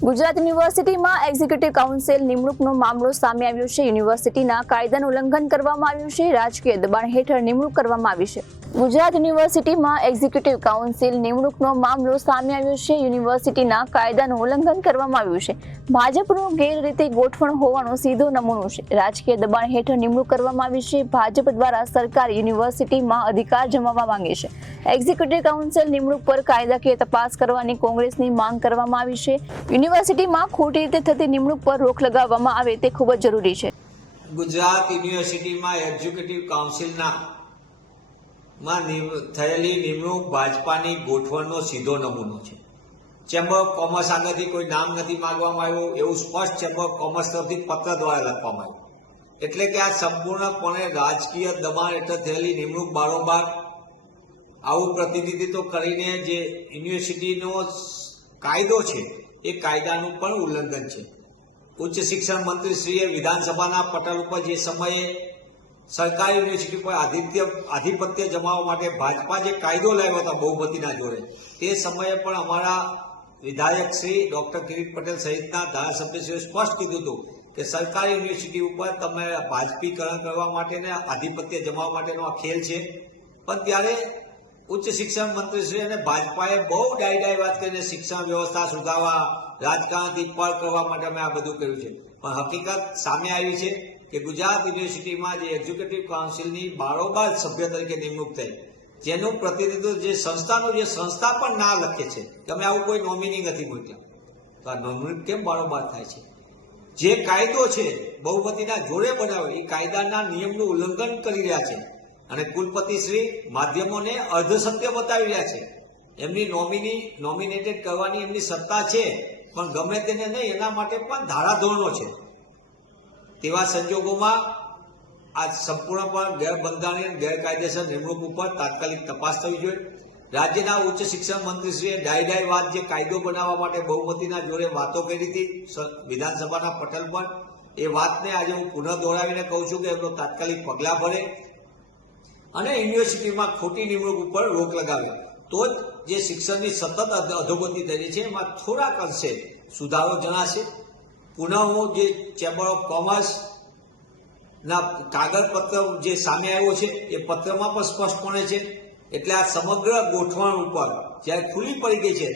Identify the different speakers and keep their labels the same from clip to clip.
Speaker 1: ગુજરાત યુનિવર્સિટીમાં executive council નિમણૂકનો મામલો સામે આવ્યો છે. યુનિવર્સિટીના કાયદાનું ઉલ્લંઘન કરવામાં આવ્યું છે. રાજકીય દબાણ હેઠળ નિમણૂક કરવામાં આવી છે. ગુજરાત યુનિવર્સિટીમાં એક્ઝિક્યુટિવ કાઉન્સિલ નિમણૂકનો મામલો સામે આવ્યો છે. યુનિવર્સિટીના કાયદાનું ઉલ્લંઘન કરવામાં આવ્યું છે. ભાજપનું ગેરરીતે ગોઠવણ હોવાનો સીધો નમૂનો છે. રાજકીય દબાણ હેઠળ નિમણૂક કરવામાં આવી છે. ભાજપ દ્વારા સરકાર યુનિવર્સિટીમાં અધિકાર જમાવવા માંગે છે. એક્ઝિક્યુટિવ કાઉન્સિલ નિમણૂક પર કાયદાકીય તપાસ કરવાની કોંગ્રેસની માંગ કરવામાં આવી છે. યુનિવર્સિટીમાં ખોટી રીતે થતી નિમણૂક પર રોક લગાવવામાં આવે તે ખૂબ જ જરૂરી છે.
Speaker 2: ગુજરાત યુનિવર્સિટીમાં એક્ઝિક્યુટિવ કાઉન્સિલના માં થયેલી નિમણૂક ભાજપાની ગોઠવણનો સીધો નમૂનો છે. ચેમ્બર ઓફ કોમર્સ આગળથી કોઈ નામ નથી માંગવામાં આવ્યું એવું સ્પષ્ટ ચેમ્બર ઓફ કોમર્સ તરફથી પત્ર દ્વારા લખવામાં આવ્યું. એટલે કે આ સંપૂર્ણપણે રાજકીય દબાણ હેઠળ થયેલી નિમણૂક બારોબાર આવું પ્રતિનિધિત્વ કરીને જે યુનિવર્સિટીનો કાયદો છે એ કાયદાનું પણ ઉલ્લંઘન છે. ઉચ્ચ શિક્ષણ મંત્રીશ્રીએ વિધાનસભાના પટલ ઉપર જે સમયે સરકારી યુનિવર્સિટી પર આધિત્ય, આધિપત્ય જમાવવા માટે ભાજપા જે કાયદો લાવ્યો હતો બહુમતીના જોડે, તે સમયે પણ અમારા વિધાયક શ્રી ડોક્ટર કિરીટ પટેલ સહિતના ધારાસભ્યશ્રીએ સ્પષ્ટ કીધું હતું કે સરકારી યુનિવર્સિટી ઉપર તમે ભાજપીકરણ કરવા માટે ને આધિપત્ય જમાવવા માટેનો આ ખેલ છે. પણ ત્યારે ઉચ્ચ શિક્ષણ મંત્રીશ્રી અને ભાજપાએ બહુ ડાય ડાય વાત કરીને શિક્ષણ વ્યવસ્થા સુધારવા, રાજકારણથી પર કરવા માટે અમે આ બધું કર્યું છે. પણ હકીકત સામે આવી છે કે ગુજરાત યુનિવર્સિટીમાં જે એક્ઝિક્યુટિવ કાઉન્સિલની બારોબાર સભ્ય તરીકે નિમણૂક થઈ, જેનું પ્રતિનિધિત્વ જે સંસ્થાનું જે સંસ્થા પણ ના લખે છે, કે અમે આવું કોઈ નોમિની નથી મૂક્યા. તો આ નોમિની કેમ બારોબાર થાય છે? જે કાયદો છે, બહુમતીના જોડે બનાવ્યો, એ કાયદાના નિયમનું ઉલ્લંઘન કરી રહ્યા છે. અને કુલપતિશ્રી માધ્યમોને અર્ધસત્ય બતાવી રહ્યા છે. એમની નોમિની નોમિનેટેડ કરવાની એમની સત્તા છે, પણ ગમે તેને નહીં, એના માટે પણ ધારાધોરણો છે. તેવા સંજોગોમાં આ સંપૂર્ણપણે ગેરબંધારણીય ગેરકાયદેસર નિમણૂક ઉપર તાત્કાલિક તપાસ થવી જોઈએ. રાજ્યના ઉચ્ચ શિક્ષણ મંત્રીશ્રીએ ડાય ડાય વાત જે કાયદો બનાવવા માટે બહુમતીના જોડે વાતો કરી હતી વિધાનસભાના પટલ પર. એ વાતને આજે હું પુનઃ દોહરાવીને કહું છું કે એમનો તાત્કાલિક પગલાં ભરે. અને યુનિવર્સિટીમાં ખોટી નિમણૂક ઉપર રોક લગાવે. તો જ જે શિક્ષણની સતત અધોગતિ થઈ છે, એમાં થોડાક અંશે સુધારો જણાશે. પુનઃ હું જે ચેમ્બર ઓફ કોમર્સ ના કાગળપત્ર જે સામે આવ્યો છે, એ પત્રમાં પણ સ્પષ્ટપણે છે. એટલે આ સમગ્ર ગોઠવણ ઉપર જ્યારે ખુલ્લી પડી ગઈ છે,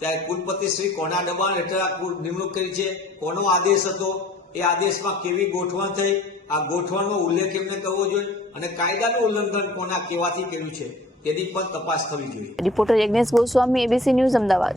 Speaker 2: ત્યારે કુલપતિ શ્રી કોના દબાણ હેઠળ નિમણૂક કરી છે, કોનો આદેશ હતો, એ આદેશમાં કેવી ગોઠવણ થઈ આ ગોઠવણનો ઉલ્લેખ એમને કરવો જોઈએ અને કાયદાનું ઉલ્લંઘન કોના કેવાથી કર્યું છે તેની પણ તપાસ થવી જોઈએ.
Speaker 1: Reporter Yagnesh Goswami ABC news Ahmedabad.